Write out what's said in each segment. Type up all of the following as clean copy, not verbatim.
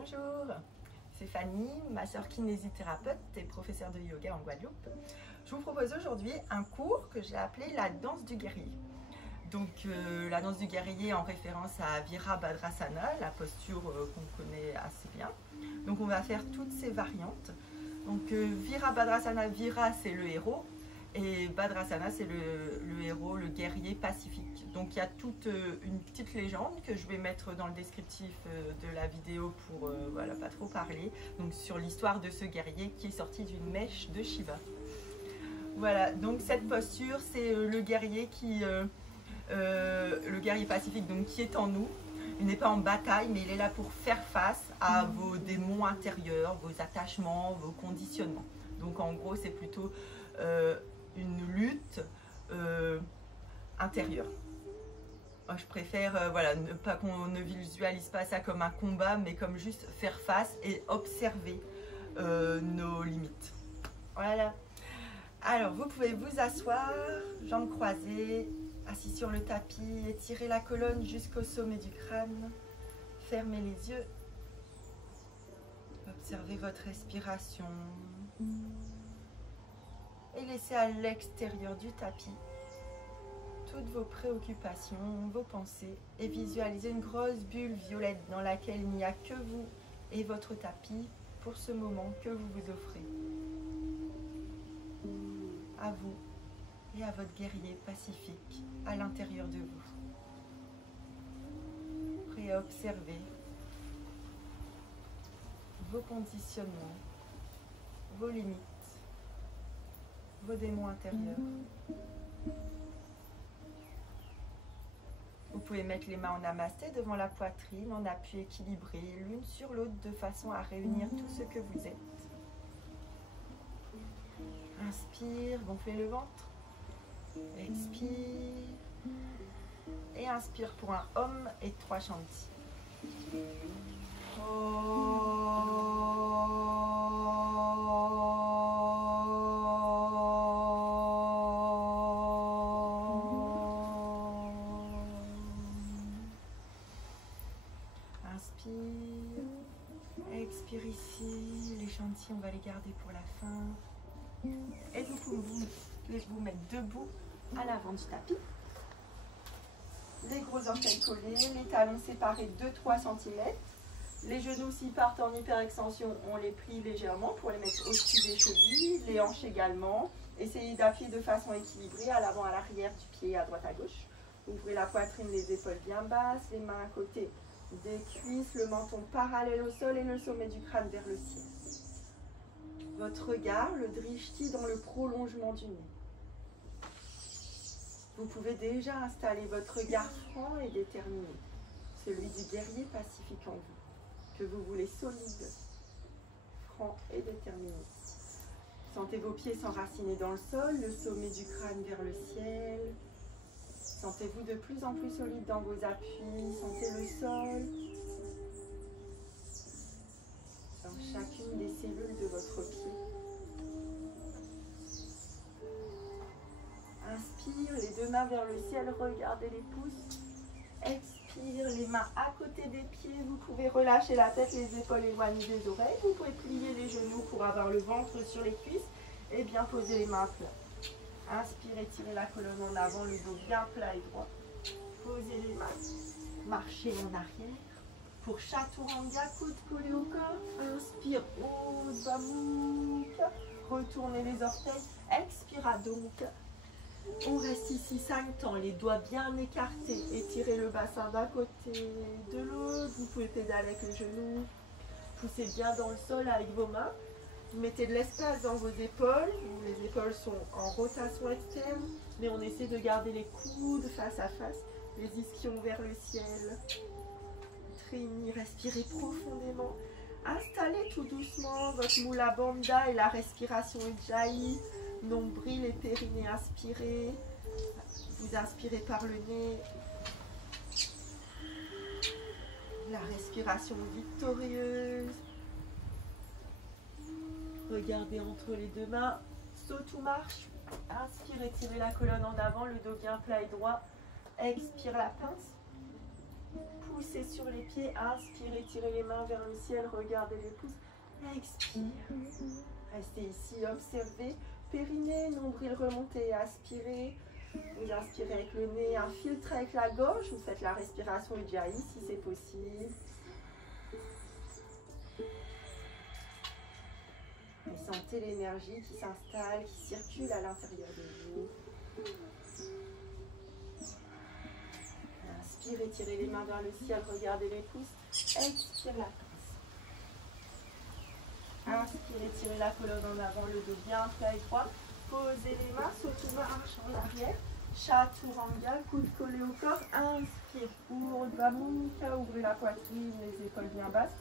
Bonjour, c'est Fanny, ma sœur kinésithérapeute et professeure de yoga en Guadeloupe. Je vous propose aujourd'hui un cours que j'ai appelé la danse du guerrier. Donc la danse du guerrier en référence à Virabhadrasana, la posture qu'on connaît assez bien. Donc on va faire toutes ces variantes. Donc Virabhadrasana, Vira c'est le héros et Bhadrasana c'est le héros, le guerrier pacifique. Donc il y a toute une petite légende que je vais mettre dans le descriptif de la vidéo pour voilà, pas trop parler. Donc sur l'histoire de ce guerrier qui est sorti d'une mèche de Shiva. Voilà, donc cette posture c'est le guerrier qui... le guerrier pacifique donc, qui est en nous. Il n'est pas en bataille, mais il est là pour faire face à vos démons intérieurs, vos attachements, vos conditionnements. Donc en gros, c'est plutôt une lutte intérieure. Je préfère voilà, pas qu'on ne visualise pas ça comme un combat, mais comme juste faire face et observer nos limites. Voilà. Alors, vous pouvez vous asseoir, jambes croisées, assis sur le tapis, étirez la colonne jusqu'au sommet du crâne, fermez les yeux, observez votre respiration et laissez à l'extérieur du tapis toutes vos préoccupations, vos pensées et visualisez une grosse bulle violette dans laquelle il n'y a que vous et votre tapis pour ce moment que vous vous offrez. À vous et à votre guerrier pacifique à l'intérieur de vous. Prêt à observer vos conditionnements, vos limites, vos démons intérieurs. Vous pouvez mettre les mains en namasté devant la poitrine, en appui équilibré, l'une sur l'autre de façon à réunir tout ce que vous êtes. Inspire, gonflez le ventre. Expire et inspire pour un Om et 3 Shanti. Inspire, expire ici. Les Shanti, on va les garder pour la fin. Et vous pouvez vous mettre debout à l'avant du tapis. Les gros orteils collés, les talons séparés de 3 cm. Les genoux, s'ils partent en hyperextension, on les plie légèrement pour les mettre au-dessus des chevilles. Les hanches également. Essayez d'appuyer de façon équilibrée à l'avant, à l'arrière du pied, à droite, à gauche. Ouvrez la poitrine, les épaules bien basses, les mains à côté des cuisses, le menton parallèle au sol et le sommet du crâne vers le ciel. Votre regard, le drishti dans le prolongement du nez. Vous pouvez déjà installer votre regard franc et déterminé, celui du guerrier pacifique en vous, que vous voulez solide, franc et déterminé. Sentez vos pieds s'enraciner dans le sol, le sommet du crâne vers le ciel. Sentez-vous de plus en plus solide dans vos appuis, sentez le sol, dans chacune des cellules de votre pied. Inspire, les deux mains vers le ciel, regardez les pouces. Expire, les mains à côté des pieds. Vous pouvez relâcher la tête, les épaules éloignées des oreilles. Vous pouvez plier les genoux pour avoir le ventre sur les cuisses et bien poser les mains à plat. Inspirez, tirez la colonne en avant, le dos bien plat et droit. Posez les mains, marchez en arrière. Pour Chaturanga, coude collé au corps. Inspire, Urdhva Mukha. Retournez les orteils. Expire, Adho Mukha. On reste ici 5 temps, les doigts bien écartés. Étirez le bassin d'un côté, de l'autre. Vous pouvez pédaler avec les genoux. Poussez bien dans le sol avec vos mains. Vous mettez de l'espace dans vos épaules. Les épaules sont en rotation externe, mais on essaie de garder les coudes face à face, les ischions vers le ciel. Trini, respirez profondément. Installez tout doucement votre Mula Bandha et la respiration Ujjayi. Nombril et périnée, inspirez. Vous inspirez par le nez. La respiration victorieuse. Regardez entre les deux mains. Saute ou marche. Inspirez, tirez la colonne en avant, le dos bien plat et droit. Expire la pince. Poussez sur les pieds, inspirez, tirez les mains vers le ciel, regardez les pouces. Expire. Restez ici, observez. Périnée, nombril remonté, aspirez. Vous inspirez avec le nez, un filtre avec la gorge. Vous faites la respiration Ujjayi si c'est possible. Et sentez l'énergie qui s'installe, qui circule à l'intérieur de vous. Inspirez, tirez les mains vers le ciel, regardez les pouces. Expire la pince. Inspirez, tirez la colonne en avant, le dos bien plat et droit. Posez les mains, sautez marche en arrière. Chaturanga, coude collé au corps. Inspire, Urdhva Mukha, ouvrez la poitrine, les épaules bien basses.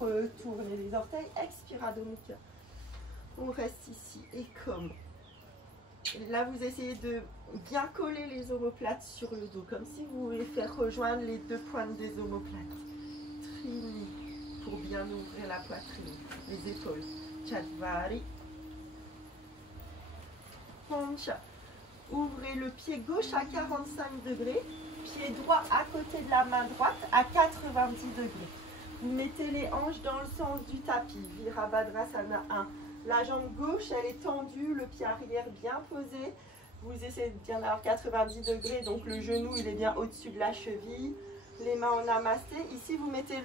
Retournez les orteils. Expire, Adho Mukha. On reste ici et comme. Là, vous essayez de bien coller les omoplates sur le dos, comme si vous voulez faire rejoindre les deux pointes des omoplates. Trini, pour bien ouvrir la poitrine, les épaules. Chatvari. Pancha. Ouvrez le pied gauche à 45 degrés, pied droit à côté de la main droite à 90 degrés. Vous mettez les hanches dans le sens du tapis, Virabhadrasana 1. La jambe gauche, elle est tendue, le pied arrière bien posé. Vous essayez de bien avoir 90 degrés, donc le genou, il est bien au-dessus de la cheville. Les mains en namasté. Ici, vous mettez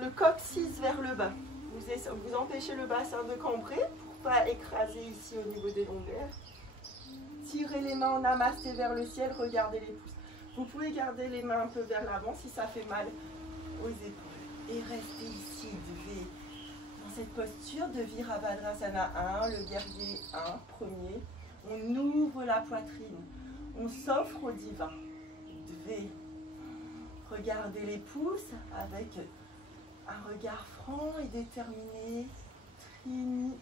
le coccyx vers le bas. Vous empêchez le bassin de cambrer pour ne pas écraser ici au niveau des lombaires. Tirez les mains en namasté vers le ciel, regardez les pouces. Vous pouvez garder les mains un peu vers l'avant si ça fait mal aux épaules. Et restez ici, dans cette posture de Virabhadrasana 1, le guerrier 1, premier. On ouvre la poitrine, on s'offre au divin. Regardez les pouces avec un regard franc et déterminé. Trini.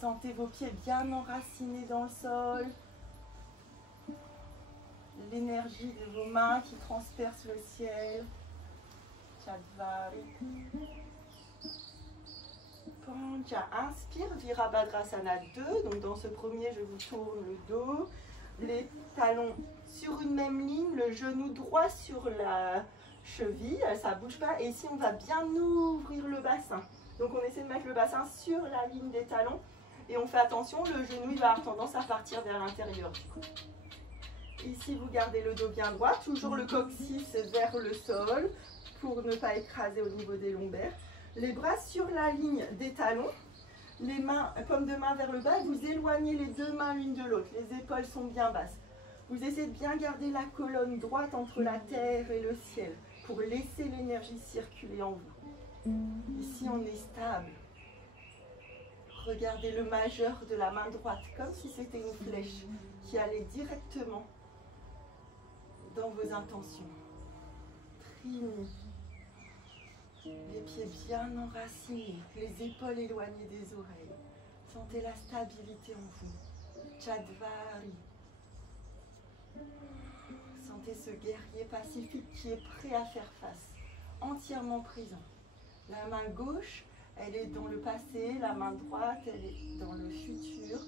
Sentez vos pieds bien enracinés dans le sol. L'énergie de vos mains qui transperce le ciel. Chatvari. Pancha. Inspire, Virabhadrasana 2. Donc dans ce premier, je vous tourne le dos. Les talons sur une même ligne, le genou droit sur la cheville, ça ne bouge pas. Et ici, on va bien ouvrir le bassin. Donc on essaie de mettre le bassin sur la ligne des talons. Et on fait attention, le genou il va avoir tendance à partir vers l'intérieur du coup. Ici, vous gardez le dos bien droit, toujours le coccyx vers le sol pour ne pas écraser au niveau des lombaires. Les bras sur la ligne des talons, les mains, paumes de main vers le bas, et vous éloignez les deux mains l'une de l'autre. Les épaules sont bien basses. Vous essayez de bien garder la colonne droite entre la terre et le ciel pour laisser l'énergie circuler en vous. Ici, on est stable. Regardez le majeur de la main droite, comme si c'était une flèche qui allait directement dans vos intentions. Trini. Les pieds bien enracinés, les épaules éloignées des oreilles. Sentez la stabilité en vous. Chatvari. Sentez ce guerrier pacifique qui est prêt à faire face, entièrement présent. La main gauche, elle est dans le passé, la main droite, elle est dans le futur.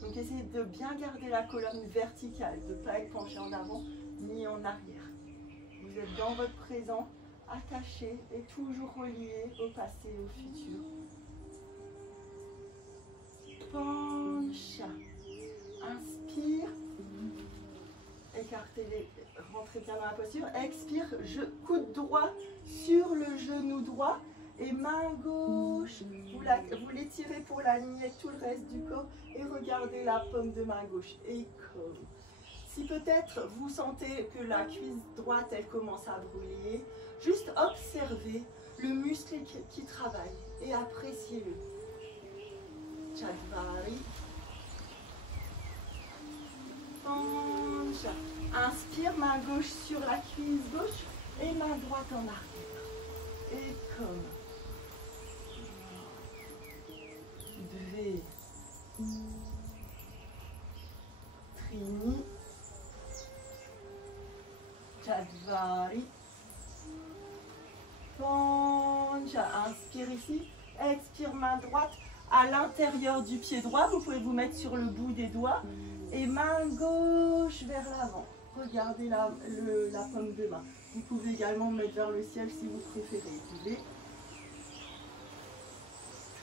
Donc essayez de bien garder la colonne verticale, de ne pas être penché en avant ni en arrière. Vous êtes dans votre présent, attaché et toujours relié au passé et au futur. Pancha. Inspire. Écartez les, rentrez bien dans la posture. Expire, coude droit sur le genou droit. Et main gauche, vous l'étirez pour l'aligner tout le reste du corps et regardez la paume de main gauche. Et comme. Si peut-être vous sentez que la cuisse droite, elle commence à brûler, juste observez le muscle qui travaille et appréciez-le. Chatvari. Pancha. Inspire, main gauche sur la cuisse gauche et main droite en arrière. Et comme. Trini. Chatvari. Pancha. Inspire ici. Expire, main droite à l'intérieur du pied droit. Vous pouvez vous mettre sur le bout des doigts. Et main gauche vers l'avant. Regardez la paume de main. Vous pouvez également mettre vers le ciel si vous préférez. Dve.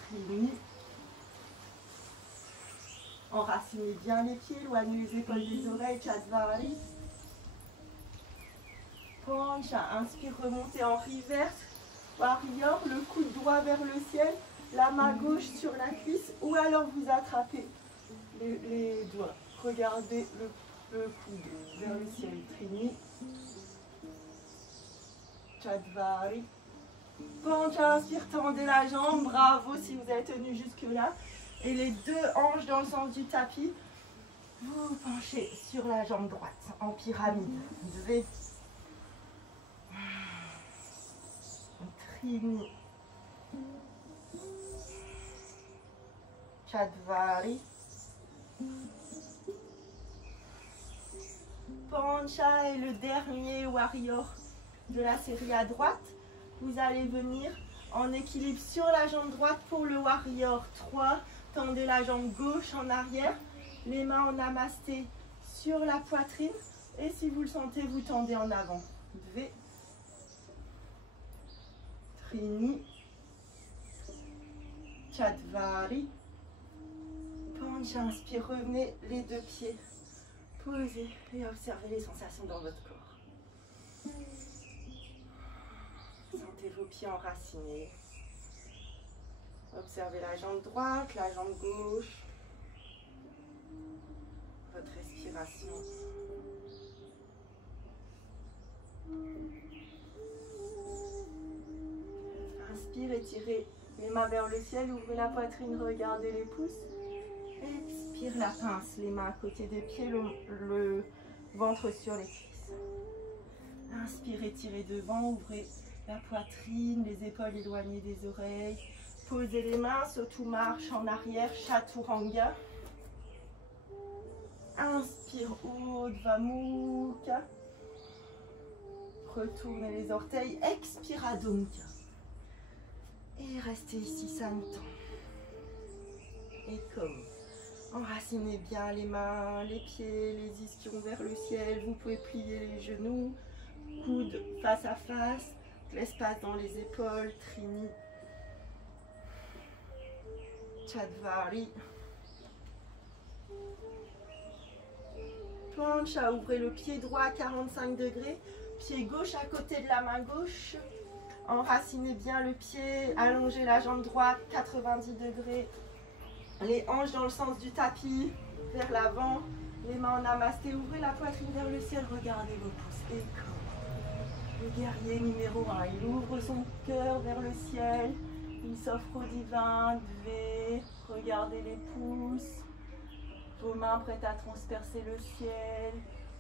Trini. Enracinez bien les pieds, éloignez les épaules des oreilles. Chatvari. Pancha. Inspire, remontez en reverse. Warrior, le coude droit vers le ciel, la main gauche sur la cuisse, ou alors vous attrapez les doigts. Regardez le coude vers le ciel. Trini. Chatvari. Pancha, inspire, tendez la jambe. Bravo si vous avez tenu jusque-là. Et les deux hanches dans le sens du tapis. Vous penchez sur la jambe droite en pyramide. Dve. Trini. Chatvari. Pancha est le dernier warrior de la série à droite. Vous allez venir en équilibre sur la jambe droite pour le warrior 3. Tendez la jambe gauche en arrière. Les mains en namasté sur la poitrine. Et si vous le sentez, vous tendez en avant. Dve. Trini. Chatvari. Pancha, inspire, revenez les deux pieds. Posez et observez les sensations dans votre corps. Sentez vos pieds enracinés. Observez la jambe droite, la jambe gauche. Votre respiration. Inspire, étirez les mains vers le ciel, ouvrez la poitrine, regardez les pouces. Expire la pince, les mains à côté des pieds, le ventre sur les cuisses. Inspire, étirez devant, ouvrez la poitrine, les épaules éloignées des oreilles. Posez les mains, sautou marche en arrière, chaturanga. Inspire, Urdhva Mukha. Retournez les orteils, expire, Adho Mukha. Et restez ici 5 temps. Et comme enracinez bien les mains, les pieds, les ischions vers le ciel. Vous pouvez plier les genoux, coudes face à face, l'espace dans les épaules. Trini. Chatvari. Pancha, ouvrez le pied droit à 45 degrés, pied gauche à côté de la main gauche. Enracinez bien le pied, allongez la jambe droite 90 degrés. Les hanches dans le sens du tapis, vers l'avant. Les mains en namasté, ouvrez la poitrine vers le ciel, regardez vos pouces. Et comme le guerrier numéro 1, il ouvre son cœur vers le ciel. Il s'offre au divin, Dve, regardez les pouces, vos mains prêtes à transpercer le ciel,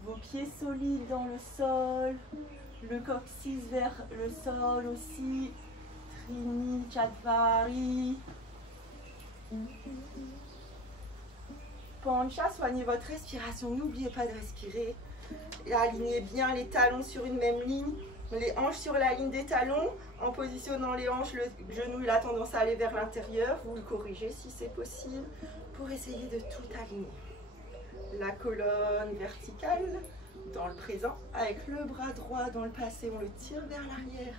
vos pieds solides dans le sol, le coccyx vers le sol aussi, Trini, Chatvari. Pancha, soignez votre respiration, n'oubliez pas de respirer. Et alignez bien les talons sur une même ligne, les hanches sur la ligne des talons. En positionnant les hanches, le genou il a tendance à aller vers l'intérieur. Vous le corrigez si c'est possible pour essayer de tout aligner. La colonne verticale dans le présent, avec le bras droit dans le passé, on le tire vers l'arrière.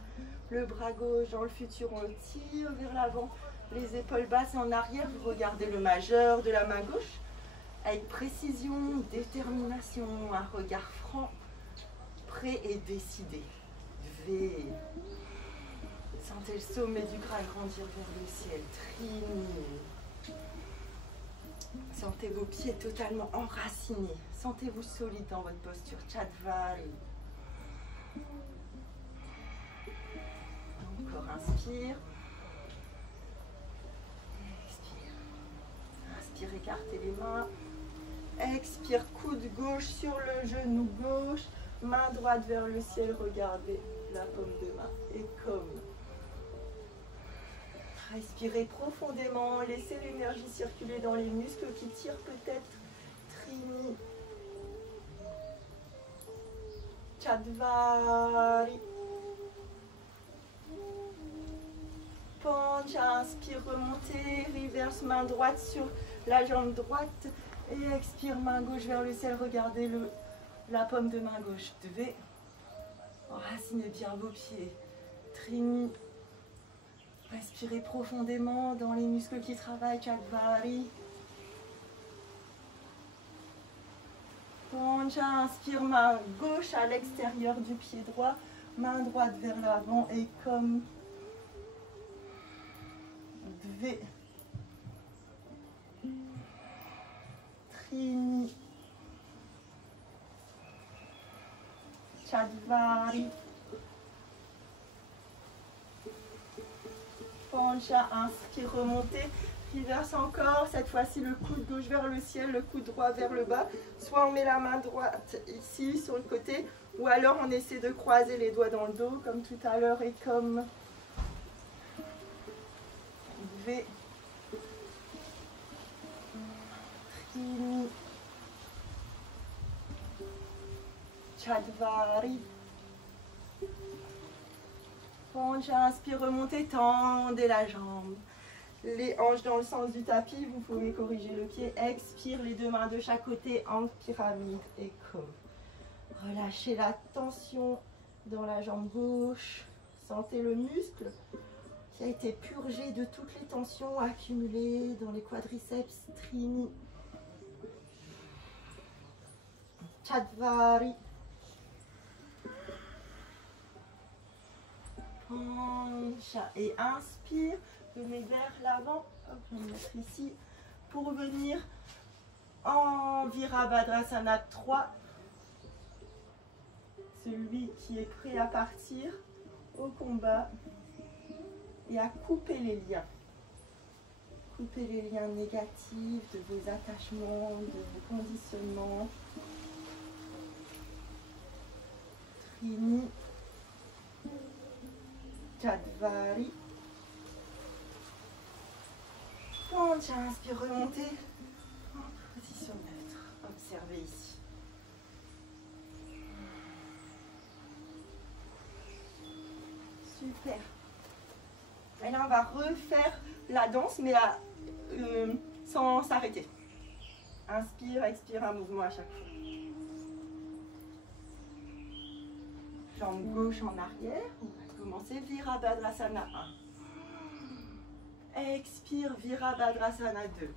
Le bras gauche dans le futur, on le tire vers l'avant. Les épaules basses en arrière, vous regardez le majeur de la main gauche. Avec précision, détermination, un regard franc, prêt et décidé. V. Sentez le sommet du crâne grandir vers le ciel. Trini. Sentez vos pieds totalement enracinés. Sentez-vous solide dans votre posture. Chatvari. Encore inspire. Expire. Inspire, écartez les mains. Expire, coude gauche sur le genou gauche. Main droite vers le ciel. Regardez la paume de main. Et comme. Respirez profondément, laissez l'énergie circuler dans les muscles qui tirent peut-être. Trini. Chatvari. Pancha, inspire, remontez, reverse, main droite sur la jambe droite. Et expire, main gauche vers le ciel, regardez la paume de main gauche. Dve. Enracinez bien vos pieds. Trini. Respirez profondément dans les muscles qui travaillent. Chakvari. Pancha, inspire, main gauche à l'extérieur du pied droit. Main droite vers l'avant et comme Dve. Trini. Chadvari. Pancha, inspire, remontez. Reverse encore, cette fois-ci le coude gauche vers le ciel, le coude droit vers le bas. Soit on met la main droite ici sur le côté, ou alors on essaie de croiser les doigts dans le dos comme tout à l'heure et comme V. Trini. Chadvari. Pancha, inspire, remontez, tendez la jambe. Les hanches dans le sens du tapis, vous pouvez corriger le pied. Expire, les deux mains de chaque côté en pyramide et comme. Relâchez la tension dans la jambe gauche. Sentez le muscle qui a été purgé de toutes les tensions accumulées dans les quadriceps. Trini. Chadvari. Pancha. Et inspire. Venez vers l'avant, je vais me mettre ici, pour venir en Virabhadrasana 3. Celui qui est prêt à partir au combat et à couper les liens. Couper les liens négatifs de vos attachements, de vos conditionnements. Trini. Chadvari. Pancha, inspire, remontez en position neutre. Observez ici. Super. Et là, on va refaire la danse, mais là, sans s'arrêter. Inspire, expire, un mouvement à chaque fois. Jambe gauche en arrière. On va commencer Virabhadrasana 1. Expire, Virabhadrasana 2.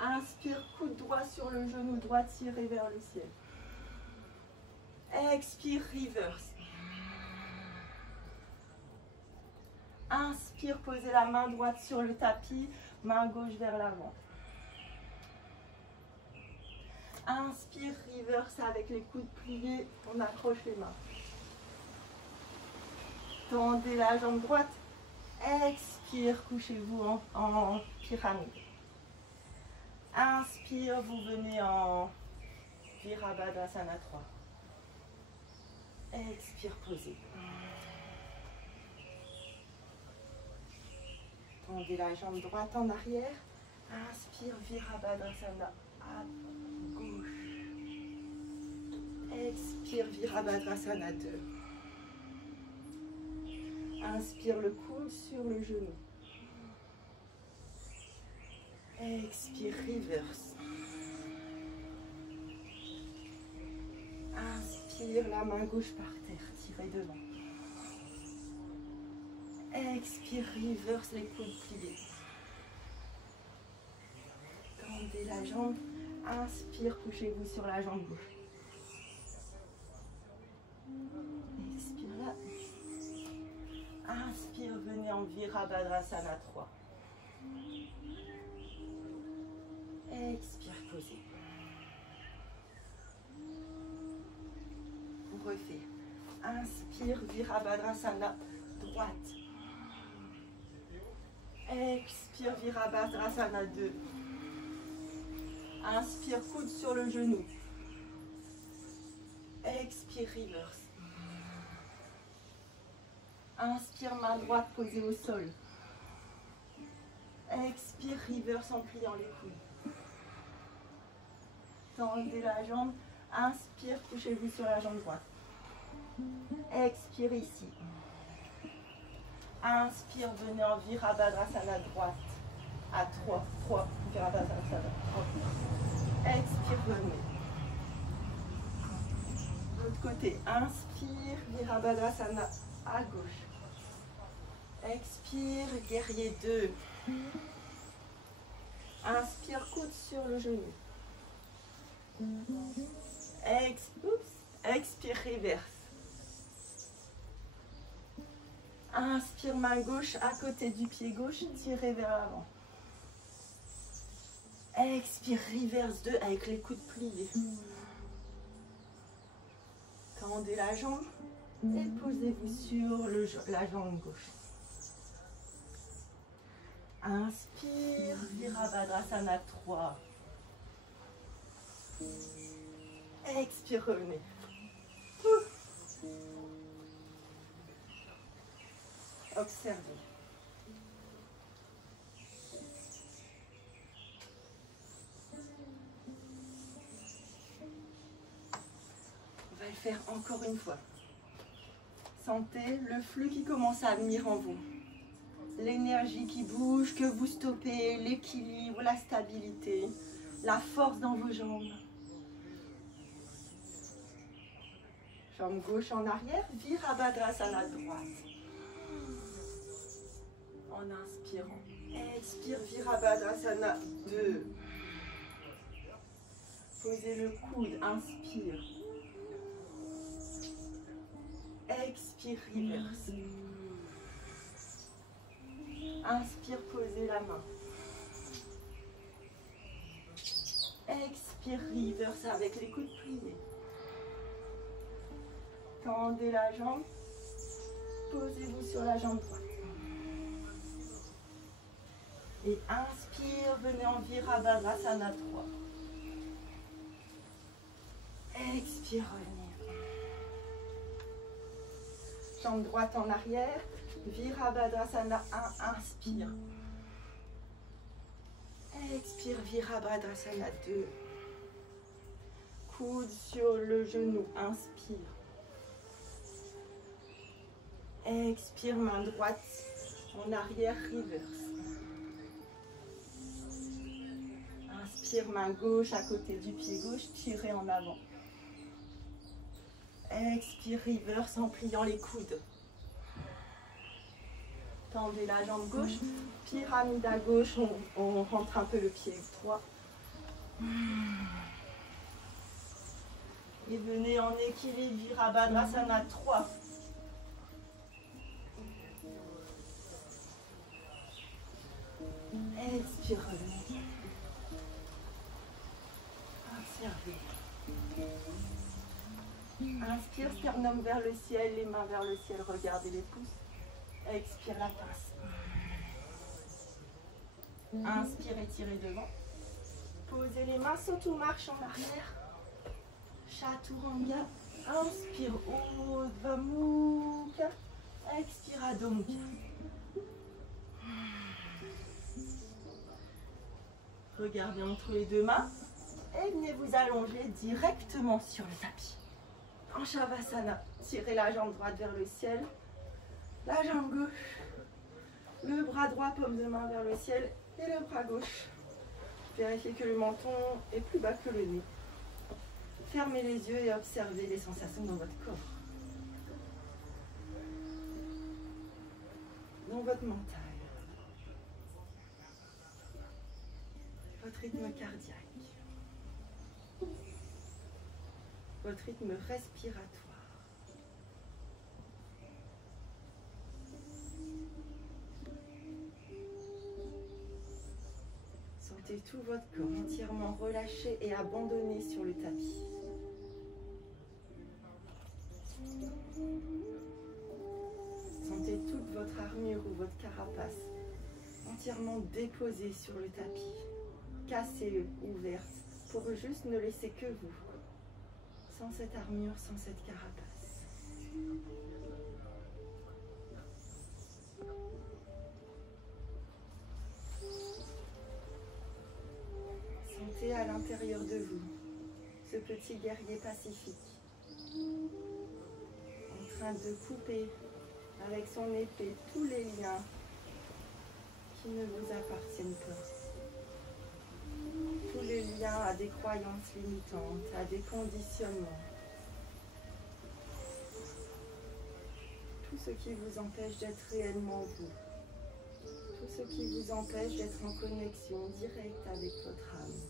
Inspire, coude droit sur le genou droit tiré vers le ciel. Expire, reverse. Inspire, posez la main droite sur le tapis, main gauche vers l'avant. Inspire, reverse avec les coudes pliés, on accroche les mains. Tendez la jambe droite. Expire, couchez-vous en pyramide. Inspire, vous venez en Virabhadrasana 3. Expire, posez. Tendez la jambe droite en arrière. Inspire, Virabhadrasana à gauche. Expire, Virabhadrasana 2. Inspire le coude sur le genou. Expire, reverse. Inspire, la main gauche par terre, tirez devant. Expire, reverse, les coudes pliés. Tendez la jambe. Inspire, couchez-vous sur la jambe gauche. Expire là. Inspire, venez en Virabhadrasana 3. Expire, posez. On refait. Inspire, Virabhadrasana droite. Expire, Virabhadrasana 2. Inspire, coude sur le genou. Expire, reverse. Inspire, main droite posée au sol. Expire, reverse en pliant les coudes. Tendez la jambe. Inspire, couchez-vous sur la jambe droite. Expire ici. Inspire, venez en Virabhadrasana droite. À 3. 3. Virabhadrasana 3. Expire, venez. L'autre côté, inspire, Virabhadrasana à gauche. Expire, guerrier 2. Inspire, coude sur le genou. Expire, reverse. Inspire, main gauche à côté du pied gauche, tirez vers l'avant. Expire, reverse 2 avec les coudes pliés. Tendez la jambe et posez-vous sur la jambe gauche. Inspire, Virabhadrasana 3. Expire, revenez. Observez. On va le faire encore une fois. Sentez le flux qui commence à venir en vous. L'énergie qui bouge, que vous stoppez, l'équilibre, la stabilité, la force dans vos jambes. Jambe gauche en arrière, Virabhadrasana droite. En inspirant. Expire, Virabhadrasana 2. Posez le coude, inspire. Expire, reverse. Inspire, posez la main. Expire, reverse avec les coudes pliés. Tendez la jambe. Posez-vous sur la jambe droite. Et inspire, venez en Virabhadrasana 3. Expire, revenir. Jambe droite en arrière. Virabhadrasana 1, inspire. Expire, Virabhadrasana 2. Coude sur le genou, inspire. Expire, main droite en arrière, reverse. Inspire, main gauche à côté du pied gauche, tirez en avant. Expire, reverse en pliant les coudes. Tendez la jambe gauche, pyramide à gauche, on rentre un peu le pied droit. Et venez en équilibre, Virabhadrasana 3. Expire, revenez. Observez. Inspire, sternum vers le ciel, les mains vers le ciel, regardez les pouces. Expire, la pince. Inspire, étirez devant. Posez les mains, saute ou marche en arrière. Chaturanga. Inspire, Urdhva Mukha. Expire, Adho Mukha. Regardez entre les deux mains et venez vous allonger directement sur le tapis. En Shavasana, tirez la jambe droite vers le ciel, la jambe gauche, le bras droit, paume de main vers le ciel et le bras gauche. Vérifiez que le menton est plus bas que le nez. Fermez les yeux et observez les sensations dans votre corps, dans votre mental. Votre rythme cardiaque, votre rythme respiratoire. Sentez tout votre corps entièrement relâché et abandonné sur le tapis. Sentez toute votre armure ou votre carapace entièrement déposée sur le tapis. Cassée, ouverte, pour juste ne laisser que vous, sans cette armure, sans cette carapace. Sentez à l'intérieur de vous ce petit guerrier pacifique en train de couper avec son épée tous les liens qui ne vous appartiennent pas. Tous les liens à des croyances limitantes, à des conditionnements. ce qui vous empêche d'être réellement vous. Tout ce qui vous empêche d'être en connexion directe avec votre âme.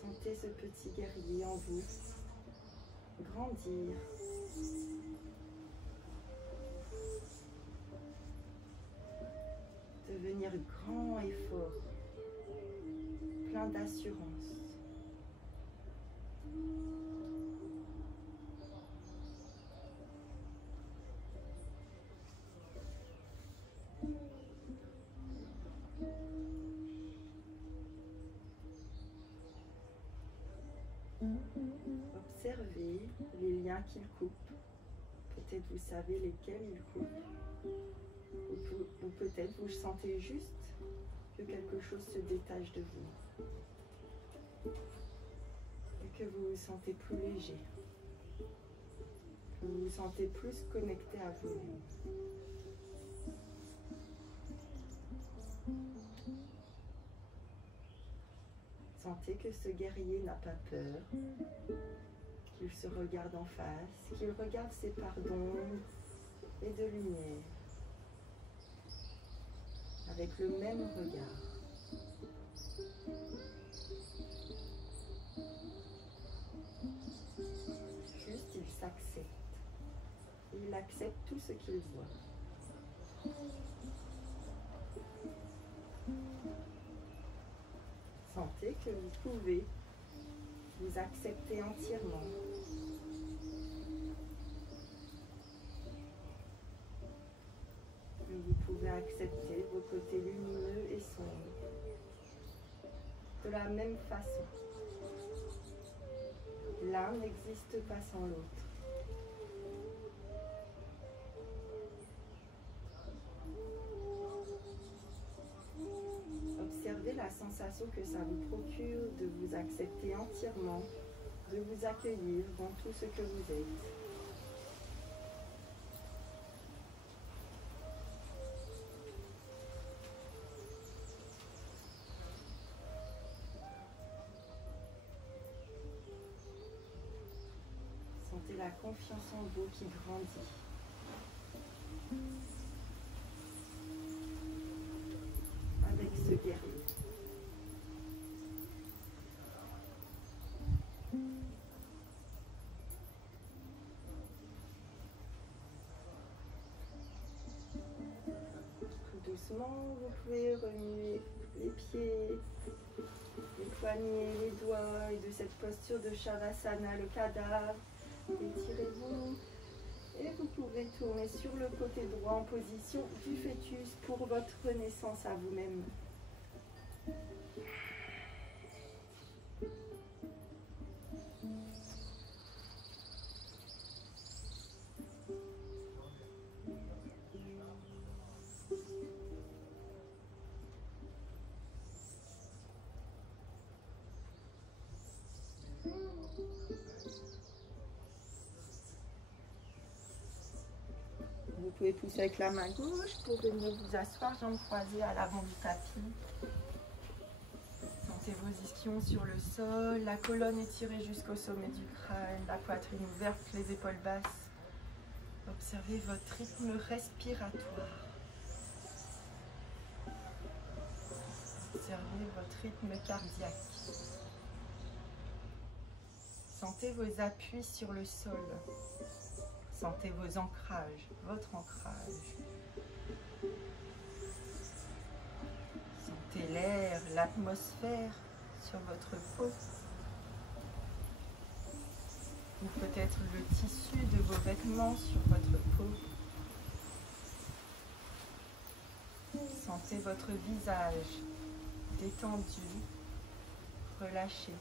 Sentez ce petit guerrier en vous grandir. Devenir grand et fort, plein d'assurance. Observez les liens qu'il coupe. Peut-être vous savez lesquels il coupe. Ou peut-être vous sentez juste que quelque chose se détache de vous. Et que vous vous sentez plus léger. Que vous vous sentez plus connecté à vous-même. Sentez que ce guerrier n'a pas peur, qu'il se regarde en face, qu'il regarde ses parts d'ombre et de lumière, avec le même regard. Juste, il s'accepte. Il accepte tout ce qu'il voit. Sentez que vous pouvez vous accepter entièrement. Vous pouvez accepter vos côtés lumineux et sombres de la même façon. L'un n'existe pas sans l'autre. Observez la sensation que ça vous procure de vous accepter entièrement, de vous accueillir dans tout ce que vous êtes. Sentez la confiance en vous qui grandit. Avec ce guerrier. Tout doucement, vous pouvez remuer les pieds, les poignets, les doigts, et de cette posture de Shavasana, le cadavre. Étirez-vous et vous pouvez tourner sur le côté droit en position du fœtus pour votre renaissance à vous-même. Vous pouvez pousser avec la main gauche pour venir vous asseoir, jambes croisées à l'avant du tapis. Sentez vos ischions sur le sol, la colonne étirée jusqu'au sommet du crâne, la poitrine ouverte, les épaules basses. Observez votre rythme respiratoire. Observez votre rythme cardiaque. Sentez vos appuis sur le sol. Sentez vos ancrages, votre ancrage. Sentez l'air, l'atmosphère sur votre peau. Ou peut-être le tissu de vos vêtements sur votre peau. Sentez votre visage détendu, relâché.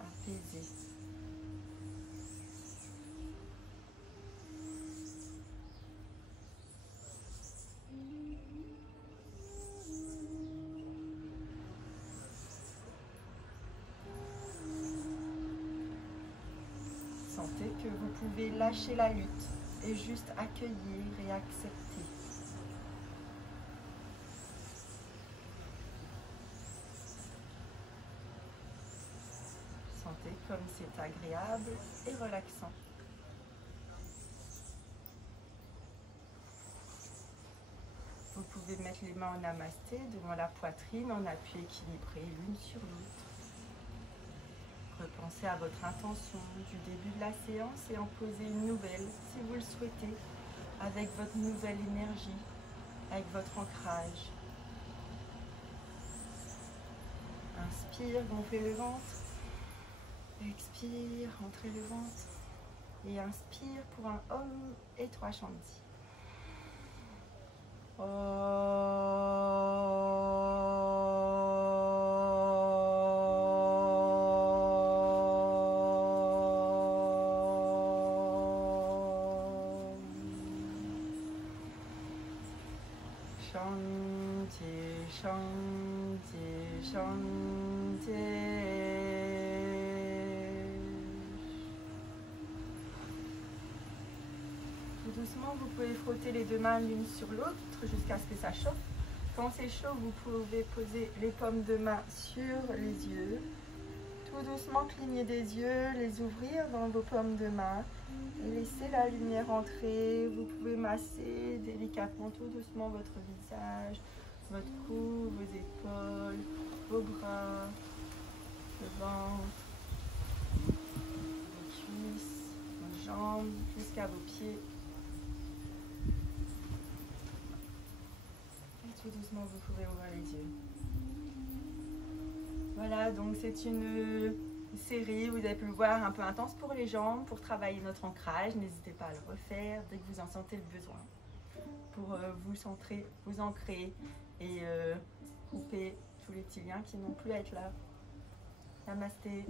Apaisé. Sentez que vous pouvez lâcher la lutte et juste accueillir et accepter. sentez comme c'est agréable et relaxant. Vous pouvez mettre les mains en namasté devant la poitrine en appui équilibré l'une sur l'autre. Repensez à votre intention du début de la séance et en posez une nouvelle si vous le souhaitez, avec votre nouvelle énergie, avec votre ancrage. Inspire, gonflez le ventre. Expire, rentrez le ventre. Et inspire pour un Om et 3 Shanti. Shanti, Shanti, Shanti. Tout doucement, vous pouvez frotter les deux mains l'une sur l'autre jusqu'à ce que ça chauffe. Quand c'est chaud, vous pouvez poser les paumes de main sur les yeux. Tout doucement, cligner des yeux, les ouvrir dans vos paumes de main. Et laissez la lumière entrer. Vous pouvez masser délicatement, tout doucement votre visage, votre cou, vos épaules, vos bras, le ventre, vos cuisses, vos jambes, jusqu'à vos pieds. Et tout doucement, vous pouvez ouvrir les yeux. Voilà, donc c'est une série, vous avez pu le voir, un peu intense pour les jambes, pour travailler notre ancrage. N'hésitez pas à le refaire dès que vous en sentez le besoin, pour vous centrer, vous ancrer et couper tous les petits liens qui n'ont plus à être là. Namasté.